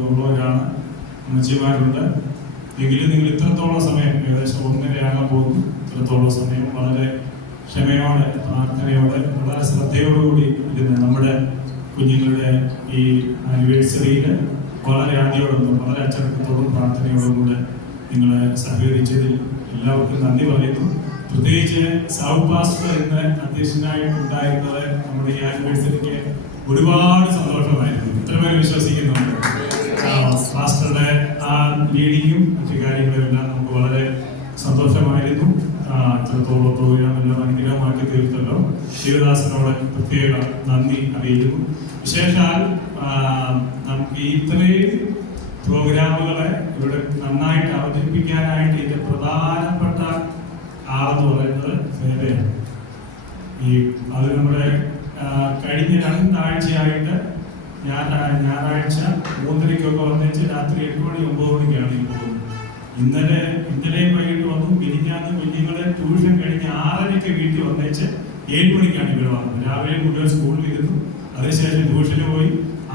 ഉള്ളവരാണ് അമ്മച്ചിമാരുണ്ട്. എങ്കിലും നിങ്ങൾ ഇത്രത്തോളം സമയം ഏകദേശം 1:30 പോകുന്നു. ഇത്രത്തോളം സമയം വളരെ ക്ഷമയോടെ, പ്രാർത്ഥനയോടെ, വളരെ ശ്രദ്ധയോടുകൂടി ഇരുന്ന് നമ്മുടെ കുഞ്ഞുങ്ങളുടെ ഈ ആനിവേഴ്സറിയിൽ വളരെ ആദ്യോടൊന്നും വളരെ അച്ചടക്കത്തോടും പ്രാർത്ഥനയോടും കൂടെ നിങ്ങളെ സഹകരിച്ചതിൽ എല്ലാവർക്കും നന്ദി പറയുന്നു. പ്രത്യേകിച്ച് സൗത്ത് പാസ്റ്റർ ഇന്ന് അധ്യക്ഷനായിട്ടുണ്ടായിരുന്നത് നമ്മുടെ ഈ ആനിവേഴ്സറിക്ക് ഒരുപാട് സന്തോഷമായിരുന്നു. ഇത്ര പേര് വിശ്വസിക്കുന്നുണ്ട്. പാസ്റ്ററുടെ ആ ലീഡിങ്ങും മറ്റു കാര്യങ്ങളെല്ലാം നമുക്ക് വളരെ സന്തോഷമായിരുന്നു. ഇത്രത്തോളം പ്രോഗ്രാമെല്ലാം അനുഗ്രഹമാക്കി തീർത്തല്ലോ. ശിവദാസനോട് പ്രത്യേക നന്ദി അറിയിക്കുന്നു. വിശേഷാൽ നമുക്ക് ഇത്രയും പ്രോഗ്രാമുകളെ ഇവിടെ നന്നായിട്ട് അവതരിപ്പിക്കാനായിട്ട് ഇതിന്റെ പ്രധാനപ്പെട്ട ആളെന്ന് പറയുന്നത് ഫേബയാണ്. അത് നമ്മുടെ കഴിഞ്ഞ 2 ആഴ്ചയായിട്ട് ഞായറാഴ്ച 3:30 വന്നേച്ച് രാത്രി 8 മണി 9 മണിക്കാണ് ഈ പോകുന്നത്. ഇന്നലെയും വൈകിട്ട് വന്നു. മിനിഞ്ഞാന്ന് കുഞ്ഞുങ്ങളെ ട്യൂഷൻ കഴിഞ്ഞ് 6:30 വീട്ടിൽ വന്നേച്ച് 7 മണിക്കാണ് ഇവിടെ വന്നത്. രാവിലെ മുഴുവൻ സ്കൂളിൽ ഇരുന്നു. അതിനുശേഷം ട്യൂഷന് പോയി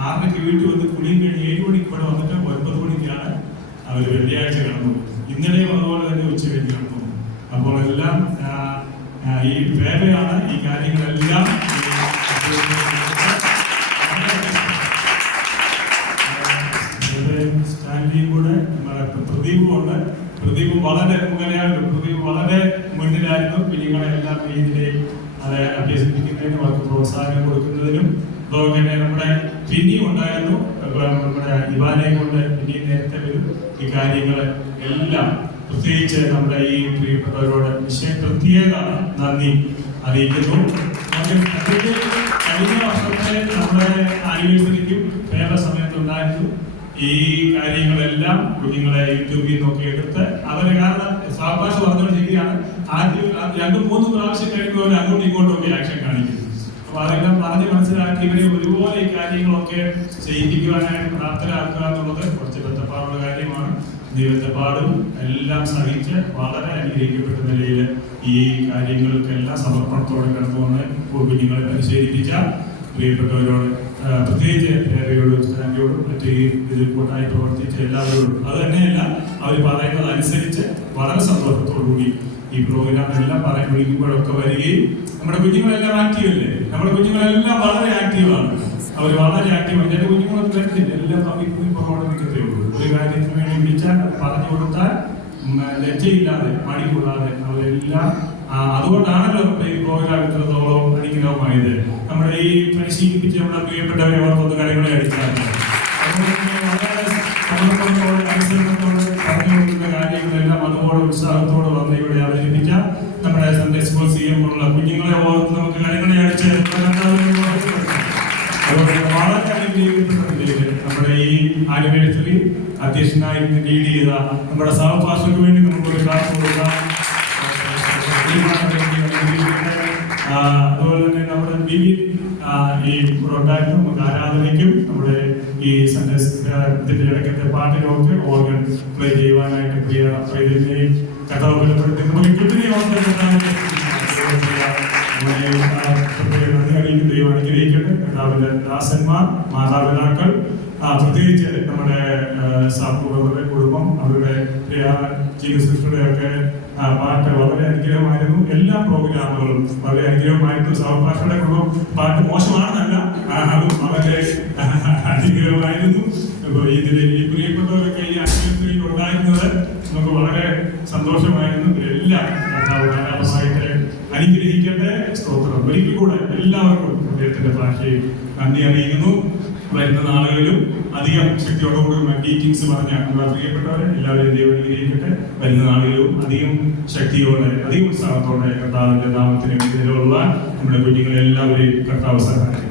6:30 വീട്ടിൽ വന്ന് കുളിയും കഴിഞ്ഞ് 7 മണിക്ക് ഇവിടെ വന്നിട്ട് 9 മണിക്കാണ് അവർ വെള്ളിയാഴ്ച കടന്നു. ഇന്നലെയും അതുപോലെ തന്നെ ഉച്ച കഴിഞ്ഞ് കടന്നു. അപ്പോൾ എല്ലാം ഈ വേദയാണ് ഈ കാര്യങ്ങളെല്ലാം സ്റ്റാൻഡിയും കൂടെ പ്രദീപുമുണ്ട്. പ്രദീപ് വളരെ മുകളിലായിരുന്നു. പ്രദീപ് വളരെ മുന്നിലായിരുന്നു. കുഞ്ഞുങ്ങളെ എല്ലാ രീതിയിലെയും അത് അഭ്യസിപ്പിക്കുന്നതിനും അവർക്ക് പ്രോത്സാഹനം കൊടുക്കുന്നതിനും. അതുപോലെ നമ്മുടെ പിന്നി ഉണ്ടായിരുന്നു. നമ്മുടെ ഇവാനെയും കൊണ്ട് പിന്നി നേരത്തെ വരും. ഈ കാര്യങ്ങൾ എല്ലാം പ്രത്യേകിച്ച് നമ്മുടെ ഈ പ്രിയപ്പെട്ടവരോട് പ്രത്യേക നന്ദി അറിയിക്കുന്നു. കഴിഞ്ഞ വർഷത്തെ നമ്മുടെ ആനിവേഴ്സറിക്കും വേറെ സമയത്തുണ്ടായിരുന്നു. ഈ കാര്യങ്ങളെല്ലാം കുഞ്ഞുങ്ങളെ യൂട്യൂബിൽ നിന്നൊക്കെ എടുത്ത് അവരെ, കാരണം സാവകാശ പറഞ്ഞോട് ശരിയാണ്, ആദ്യം 2-3 പ്രാവശ്യം കഴിയുമ്പോൾ അവർ അങ്ങോട്ടും ഇങ്ങോട്ടും ഒക്കെ ആക്ഷൻ കാണിക്കും. അപ്പൊ അതെല്ലാം പറഞ്ഞ് മനസ്സിലാക്കി ഇവരെ ഒരുപോലെ ഈ കാര്യങ്ങളൊക്കെ ചെയ്യിപ്പിക്കുവാനായിട്ട് പ്രാപ്തരാക്കുക എന്നുള്ളത് കുറച്ച് ബന്ധപ്പാടുള്ള കാര്യമാണ്. ദൈവത്തെപ്പാടും എല്ലാം സഹിച്ച് വളരെ അനുഗ്രഹിക്കപ്പെട്ട നിലയിൽ ഈ കാര്യങ്ങൾക്കെല്ലാം സമർപ്പണത്തോടെ കടന്നുവന്ന് കുഞ്ഞുങ്ങളെ പരിശീലിപ്പിച്ച പ്രിയപ്പെട്ടവരോട്, പ്രത്യേകിച്ച് പേരയോടും സ്റ്റാൻഡിയോടും മറ്റു ഇതിൽ കൂട്ടായി പ്രവർത്തിച്ച എല്ലാവരോടും, അത് തന്നെയല്ല അവർ പറയുന്നത് അനുസരിച്ച് വളരെ സന്തോഷത്തോടുകൂടി ഈ പ്രോഗ്രാം എല്ലാം വിളിക്കുമ്പോഴൊക്കെ വരികയും നമ്മുടെ കുഞ്ഞുങ്ങളെല്ലാം ആക്റ്റീവല്ലേ. നമ്മുടെ കുഞ്ഞുങ്ങളെല്ലാം വളരെ ആക്റ്റീവാണ്. അവർ വളരെ ആക്റ്റീവാണ്. എൻ്റെ കുഞ്ഞുങ്ങളൊക്കെ വരുന്നില്ല, എല്ലാം തമ്മിൽ പുറകോടെ നിൽക്കത്തേ ഉള്ളൂ. ഒരു കാര്യത്തിന് വേണ്ടി വിളിച്ചാൽ പറഞ്ഞു കൊടുത്താൽ ലജ്ജയില്ലാതെ മടികൂടാതെ അവരെല്ലാം. അതുകൊണ്ടാണല്ലോ ഈ പ്രോഗ്രാം ഇത്രത്തോളം അനുഗ്രഹമായത്. നമ്മുടെ ഈ പരിശീലിപ്പിച്ച് നമ്മുടെ പ്രിയപ്പെട്ടവരെ അവർക്കൊന്ന് കരങ്ങളെ അടിച്ചാൽ വളരെ സമർപ്പണത്തോടെ അനുസരണത്തോടെ പറഞ്ഞു കൊടുക്കുന്ന കാര്യങ്ങളെല്ലാം അതുപോലെ ഉത്സാഹത്തോടെ വന്ന് ഇവിടെ അവതരിപ്പിച്ച നമ്മുടെ സൺഡേ സ്കൂൾ CM ഉള്ള കുഞ്ഞുങ്ങളെ ഓർത്ത് നമുക്ക് കരങ്ങളെ അടിച്ച് അതുപോലെ വളരെ അനുഗ്രഹിക്കപ്പെട്ട നിലയിൽ നമ്മുടെ ഈ ആനിവേഴ്സറി അധ്യക്ഷനായി ലീഡ് ചെയ്ത നമ്മുടെ സഹപാഠകർക്ക് വേണ്ടി നമുക്കൊരു ക്ലാസ് കൊടുക്കാം. അതുപോലെ തന്നെ നമ്മുടെ ബിബി ഈ ഉണ്ടായിരുന്നു. നമുക്ക് ആരാധനയ്ക്കും നമ്മുടെ ഈ സന്ദേശത്തിന്റെ ഇടയ്ക്കത്തെ പാട്ടിനൊക്കെ ഓർഗൻ പ്ലേ ചെയ്യുവാനായിട്ട് പ്രിയ പൈതലിനെയും കഥാവ് ബലപ്പെടുത്തി നമുക്ക് കിട്ടുകയും ദൈവം അനുഗ്രഹിക്കട്ടെ. കഥാവിന്റെ ദാസന്മാർ, മാതാപിതാക്കൾ, പ്രത്യേകിച്ച് നമ്മുടെ സാപ്പുകളുടെ കുടുംബം, അവരുടെ ജീവസൃഷ്ടിയുടെയൊക്കെ പാട്ട് വളരെ അനുഗ്രഹമായിരുന്നു. എല്ലാ പ്രോഗ്രാമുകളും വളരെ അനുഗ്രഹമായിരുന്നു. സൗഭാഷയുടെ കുടുംബം പാട്ട് മോശമാണെന്നല്ല, അതും വളരെ അനുഗ്രഹമായിരുന്നു. ഇതിൽ ഈ പ്രിയപ്പെട്ടവരൊക്കെ ഈ ആശുപത്രിയിൽ ഉണ്ടായിരുന്നത് നമുക്ക് വളരെ സന്തോഷമായിരുന്നു. ഇവരെല്ലാം ധാരാളമായിട്ട് അനുഗ്രഹിക്കട്ടെ. സ്തോത്രം. ഒരിക്കൽ കൂടെ എല്ലാവർക്കും ഹൃദയത്തിന്റെ ഭാഷയിൽ നന്ദി അറിയിക്കുന്നു. വരുന്ന നാളുകളിലും അധികം ശക്തിയോടുകൂടി മീറ്റിംഗ്സ് പറഞ്ഞ നമ്മുടെ പ്രിയപ്പെട്ടവരെ എല്ലാവരും ദൈവം അനുഗ്രഹിക്കട്ടെ. വരുന്ന നാളുകളിലും അധികം ശക്തിയോടെ, അധികം ഉത്സാഹത്തോടെ കർത്താവിന്റെ നാമത്തിന് എതിരുള്ള നമ്മുടെ കുഞ്ഞുങ്ങളെല്ലാവരെയും കർത്താവ് സഹായിക്കും.